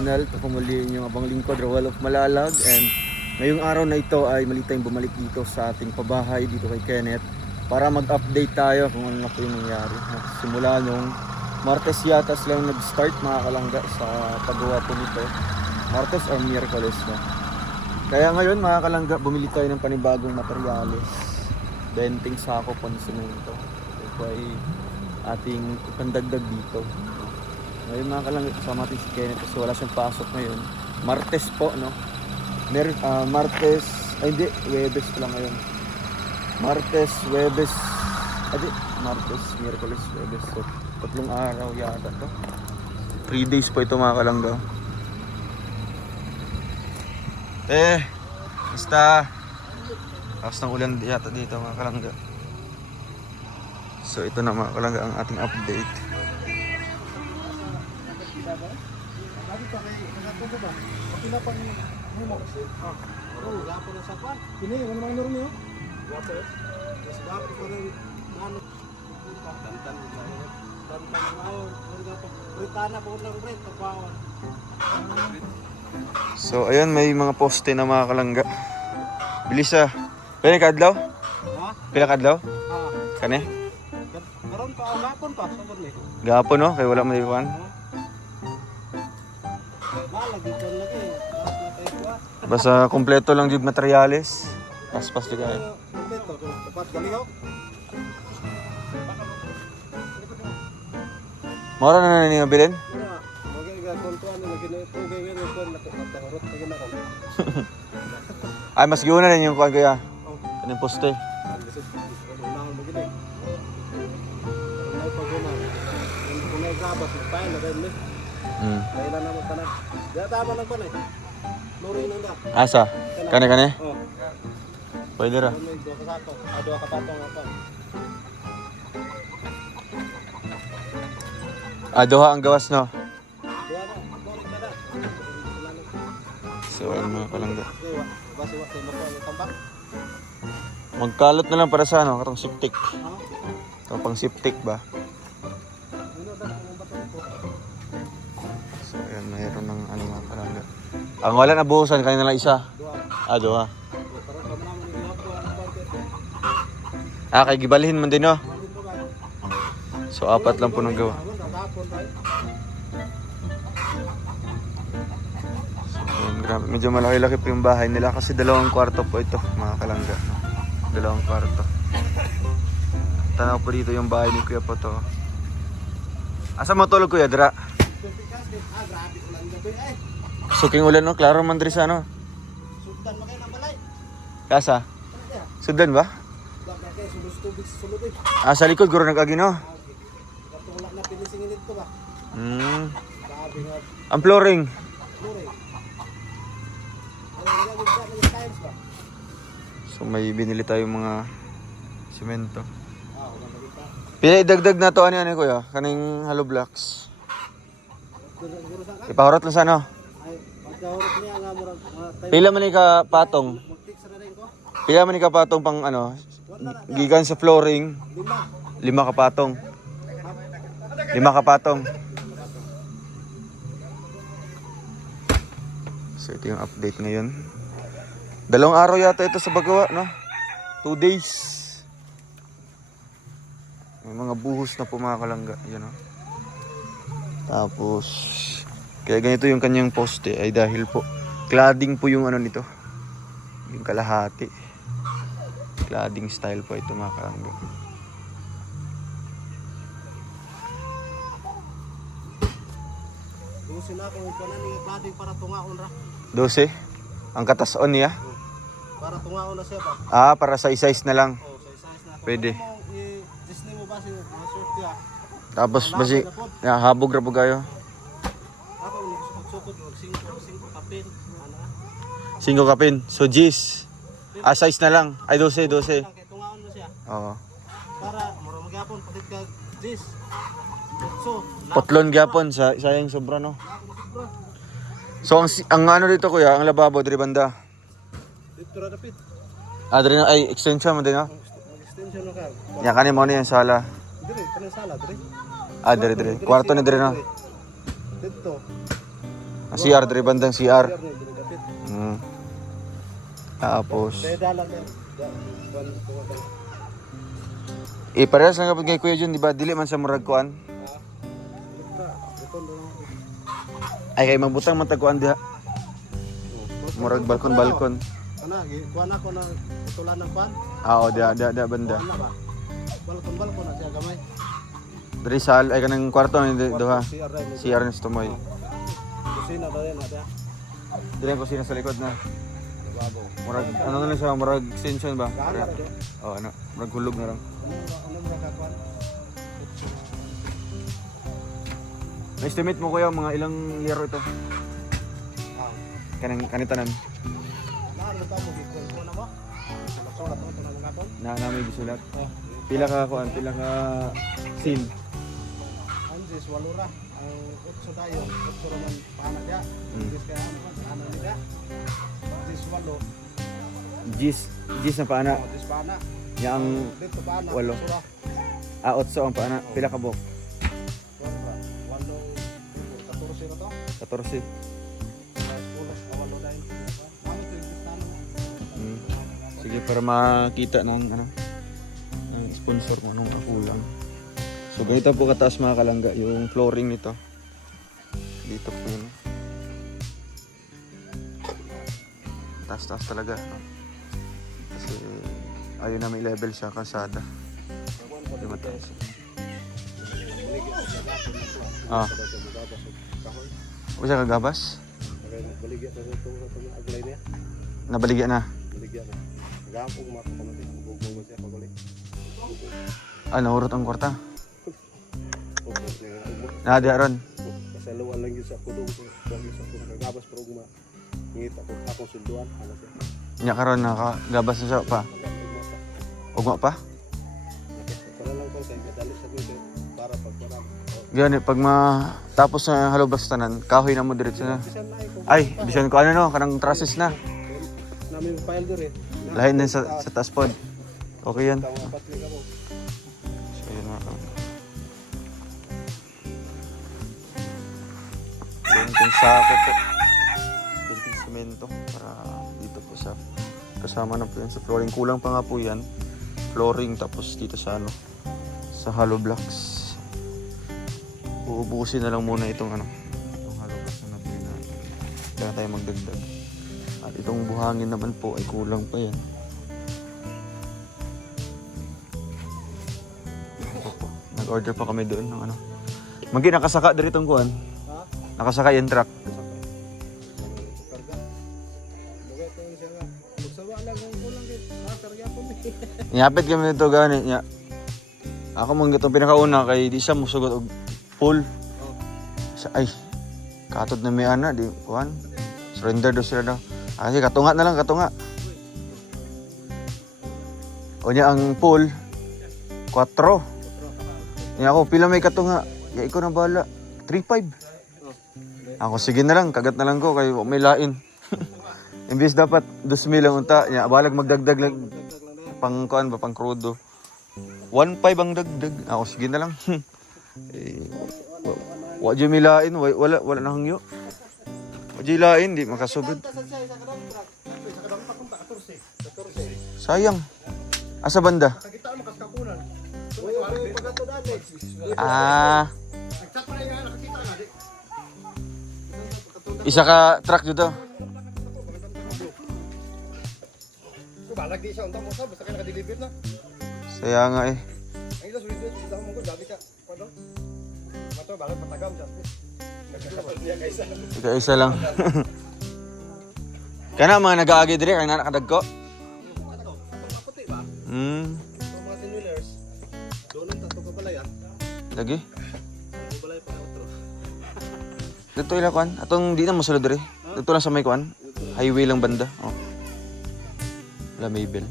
channel. Ito muli yung abang lingkod, Roel of Malalag. And ngayong araw na ito ay mali tayong bumalik dito sa ating pabahay dito kay Kenneth para mag-update tayo kung ano na po yung nangyari. Simula nung Martes yata silang nag-start mga kalangga sa paggawa po nito. Martes or Miyerkules na. Kaya ngayon mga kalangga, bumili tayo ng panibagong materyales. Denting sako po ng semento. Ito ay ating ipandagdag dito. Ngayon mga kalangga, kasama natin si Kenneth kasi wala siyang pasok ngayon. Martes po, no? Martes, ay hindi, Webes pa lang ngayon. Martes, Webes, Martes, Miyerkules, Webes. So, 3 araw yata to. 3 days po ito mga kalangga. Basta tapos ng ulan yata dito mga kalangga. So ito na mga kalangga ang ating update. So ayun, may mga poste na mga kalangga. Bilis ah. Pila kadlaw? Pila kadlaw? Kani? Karon pa gapon pa sabon ni. Gapon no, kay wala may kuan. Malagi kon lagi. Basta kompleto lang jud materyales. Paspas di kay. Kompleto dapat galiho. Mora na ni nga bilin? Magay ga kontuan ni lagi na tugay nga kon nakahurot lagi na kon. Ay mas giuna rin yung kuan kuya. Kaning poste. Unahan mo gid. Nay paguna. Kung ay gabat pa na rin ni. Kailan na mo tanan. Da tama lang pa nay. Lori nang da. Asa? Kani? Oh. Pwede ra. May do ka sato. Ado ka patong apa. Doha ang gawas no. Duha na, balik na da. So ayun mga kalangga. Basi wa kay mo ang tambak. Magkalot na lang para sa ano, katong siptik. Ito pang siptik ba? So ayan, mayroon ng ano mga kalangga. Ang wala na buhusan, kanina lang isa. Doha. Kay gibalhin man din no. So 4 lang po nang gawa. So, grabe, medyo malaki-laki po yung bahay nila kasi 2 kwarto po ito mga kalangga. 2 kwarto. Tanaw po dito yung bahay ni Kuya po to. Asa mo tulog Kuya? Dira? Suking ulan no? Klaro man diri sa ano? Sudan mo kayo ng balay. Kasa? Sudan ba? Sulod Sa likod guro nag-agi no? wala na pinisingin dito ba? Sabi nga, Ang flooring. luri. Ano yung times ba? So may binili tayong mga semento. Wala na kita. Pila idagdag na to ano Kuya? Kaning hollow blocks. Guro sa ka? Ipahurot lang sa ano? Ay, pagkahurot niya nga murag Pila man ni ka patong? mag-fix na rin ko. Pila man ni ka patong pang ano? Gigan sa flooring. 5 ka patong. 5 ka patong. So ito yung update ngayon. 2 araw yata ito sa Bagawa, no? 2 days. May mga buhos na po mga kalangga. Yan, no? Tapos, kaya ganito yung kanyang poste ay dahil po, cladding po yung ano nito. Yung kalahati. Cladding style po ito mga kalangga. Gusto na kung paano niya cladding para tungaon ra. 12. Ang katason niya. Para tungaon na siya ba? Para sa size na lang. Sa size na. Pwede. Disney mo ba si short ya? Tapos basi habog ra po kayo. Ako ni sukot og 5 kapin. Ana. 5 kapin. So G's. Size na lang. Ay 12. Kay tungaon mo siya. Oo. Para mura magyapon patit ka this. So, Potlon gyapon sa sayang sobra no. So ang ano dito Kuya, ang lababo diri banda. dito ra dapit. Diri na ay extension mo din no. Extension na ka. Yan kani mo na yung sala. Dire, kanang sala dire. Diri. Kwarto ni diri no. Dito. CR, dari bandang CR. Sir, ni dinidapit. Tapos, Kaya dalang yan. parehas lang kapag kay Kuya Jun, di ba? Dili man sa murag kuan. Ay, kay mabutang man tagkuan diha. Murag balkon-balkon. Ano, kuha na ko ng tutulan ng pan. Oo, diha banda. Kuha na ba? Balkon-balkon na siya gamay. Dari sa ay kanang kwarto ni duha. CR rin. CR ni Stomoy. Kusina na rin natin. Dili ko sino sa likod na. Bago. Murag ano na lang siya, murag extension ba? Kaya na rin. Oo, ano, murag hulog na lang. Ano mo nakakuan? Na-estimate mo kuya mga ilang liro ito? Kanitanan. Ano ta mo gid ko na mo? Sulat mo to na mga ton. Na may gisulat. Pila ka kuan, pila ka scene. Anjis walura. Ang 8 tayo, 8 naman paana dia. Anjis kaya ano nila? Anjis walo. Gis na paana. Anjis paana. Yang Dito paana. walo. Sura. 8 ang paana. Pila ka bok? Walo. 14 na to. 14. Walo dahil. Ano to yung tano? Sige para makita ng ano ng sponsor mo nung kulang. So ganito po kataas mga kalangga yung flooring nito. Dito po yun. Taas-taas talaga. No? Kasi ayun na may level siya kalsada. Hindi mataas. O siya kagabas? Baligya sa ito aglay niya. Nabaligya na. Baligya na. Gampong makakuha natin. Bubong mo siya pagulik. Nahurot ang kwarta. Bubong. Nadi aron. Kasaluan lang yun sa kudong. Sa kudong kagabas pero kung ngita ko akong sunduan. Ano siya? Nya karon nakagabas na siya pa. Ugma pa? Para lang ko sa kadali sa dito para pagparang. Gani pag matapos na halubas tanan, kahoy na mo diretso na. Ay, bisan ko ano no, kanang trusses na. Namin file dire. Lahin din sa taas pod. Okay yan. Tama patli ka mo. So yun mga kalangga. Benting sako po. Benting semento para dito po sa kasama na po yan sa flooring. Kulang pa nga po yan. Flooring tapos dito sa ano sa hollow blocks. Uubusin na lang muna itong ano. Itong hollow blocks na natin na kaya tayo magdagdag. At itong buhangin naman po ay kulang pa yan. Nag-order pa kami doon ng ano. Magi nakasaka dito itong kuhan. Ha? Nakasaka yung truck. Karga. Bagay ko siya nga. Magsawa lang kung kulang kay karga po mi. Nyapit kami nito gani nya. Ako mong itong pinakauna kay di siya musugot og full. Ay, katod na may ana di kuhan. Surrender do sila daw. Kasi katunga na lang, katunga. O niya ang pool 4. Niya ako pila may katunga. Ya ikaw na bahala. 3.5. Ako sige na lang, kagat na lang ko kay may lain. Imbis dapat 2,000 lang unta. Niya balag magdagdag lang pang kuan ba pang krudo. 1.5 ang dagdag. Ako sige na lang. Wa jud milain, wala na hangyo. Wa jud lain di makasugod. Sayang. Asa banda? Nakita mo kas kapunan. Isa ka truck dito. Balag di siya unta mo sa basta kay naka-deliver na. Saya nga eh. Ang ila sulit dito mo ko dati ka. Kuno. Mato balag patagam siya. Kaisa. Ika-isa lang. Kana mga nag-aagi dire kay nakadadag ko. Puti ba? Mga tinwheelers. Doon ang tato ka pala yan. Lagi. Ang balay pa outro. Dito ila kuan. Atong di na mosulod dire. Dito lang sa may kuan. Highway lang banda. Oh. La Maybell.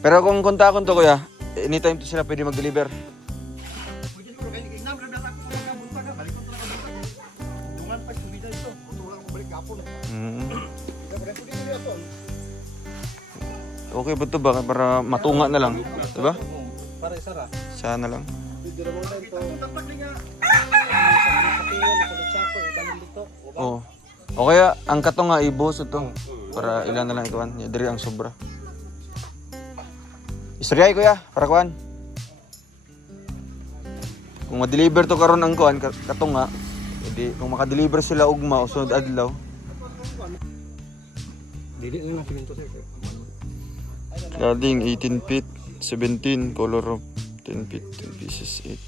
Pero kung kontakon to kuya, anytime to sila pwede mag-deliver. Pwede ko kay inam na data ko sa bunta ka. Balik ko na bunta. Dungan pa subida ito. Tutulan ko balik kapon. Dapat ko dito aton. Okay ba to ba para matunga na lang, 'di ba? Para isara. Sana lang. Dito na mo tayo to. sa tingnan, sa litsako, ibalin dito. Oh. O kaya ang katong nga ibos ito para ilan na lang ikuan. Diri ang sobra. Istoryay kuya, para kuan. Kung ma-deliver to karon ang kuan katong nga, edi kung maka-deliver sila ugma o sunod adlaw. Dili na lang siminto sir. Cladding 18 feet, 17 color of 10 feet, 10 pieces 8.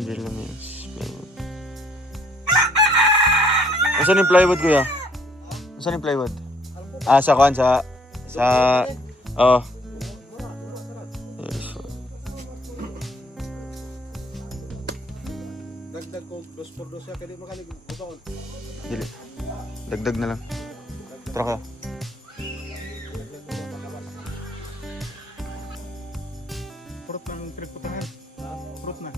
Umbrella nails, plywood. Asan yung plywood kuya? Asan yung plywood? Ah, sa kuan sa oh. Dagdag ko dos por dos siya kaya di makalig ubaon. Dili. Dagdag na lang. Pro ka. Proof ng trip ko pa na. Proof na.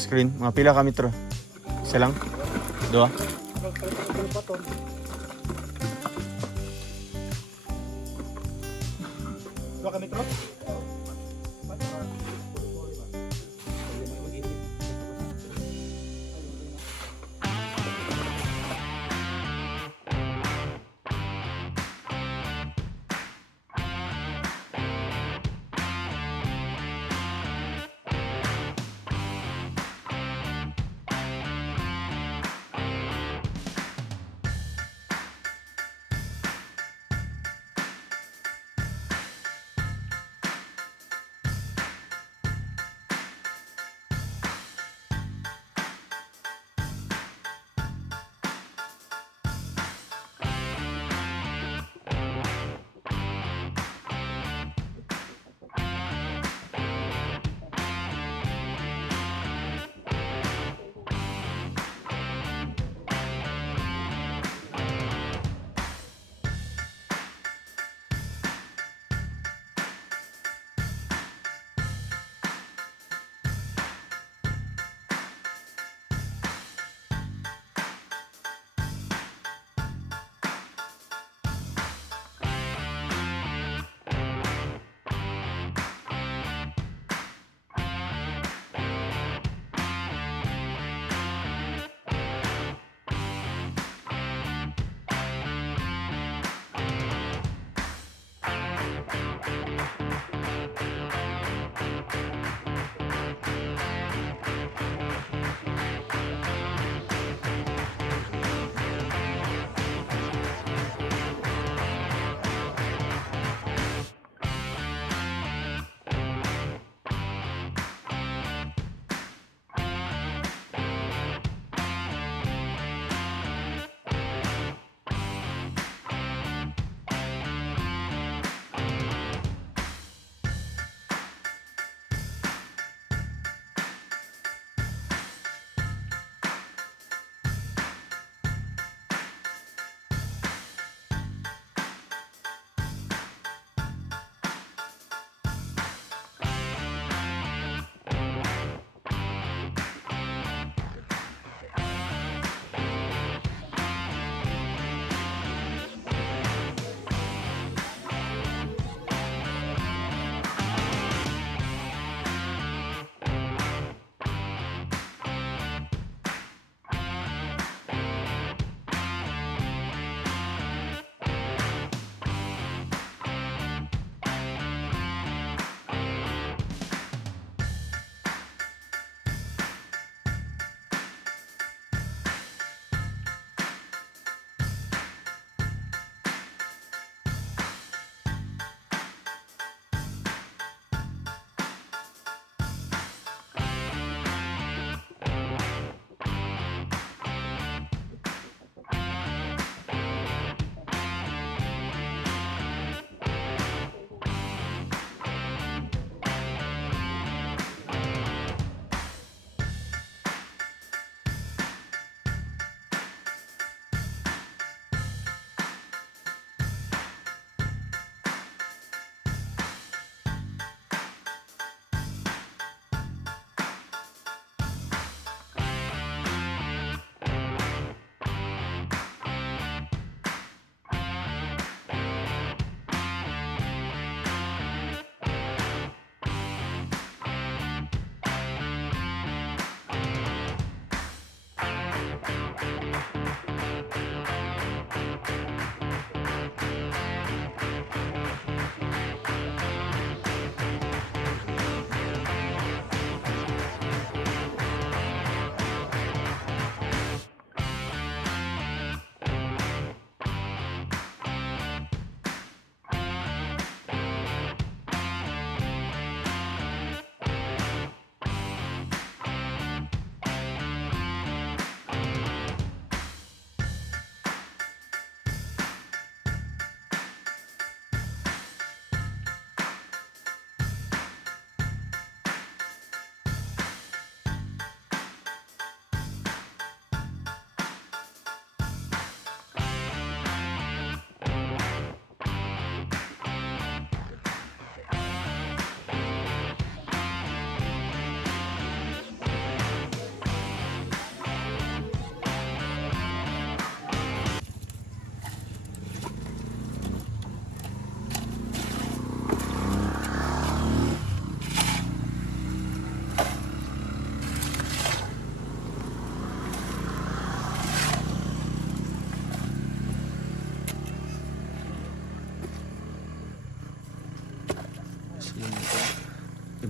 Screen, mga pila ka metro? Isa lang? Dua? Dua ka metro?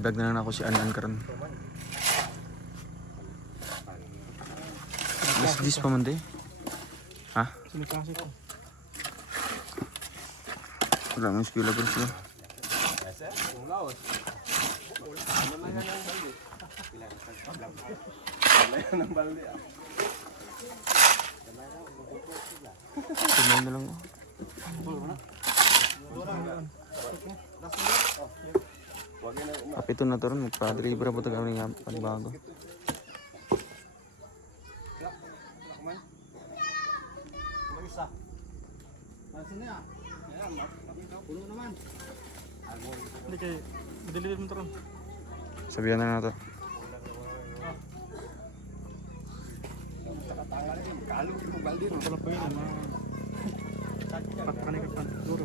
I-vlog na lang ako si Anan karon. Mas dis pa man di. Ha? Sinikasi ko. Wala mo eskwela ko siya. Tumay na lang oh. Kapito na to ron, magpa-deliver po ito kami nga panibago. Puno naman. Hindi kayo, deliver mo ito ron. Sabihan na na to. Wala pa yun, pagkakanay ka pa. Duro.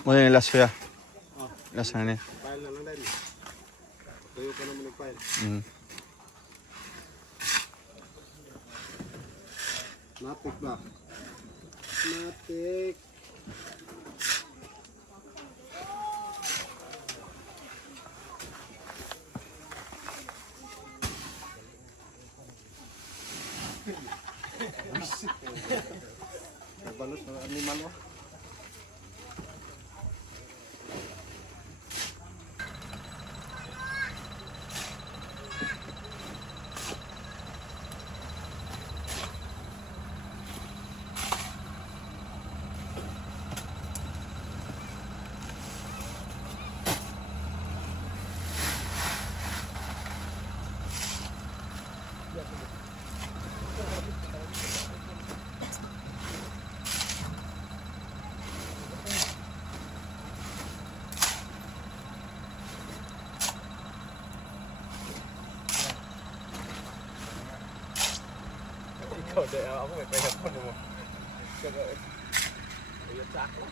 Muna yung last kuya. Last na niya. File na lang din. Tuyo ka naman nag-file. Matik ba? Matik. Nagbalos na animal mo. Ikaw, ako may pwede po mo. Kaya, ayun sa ako.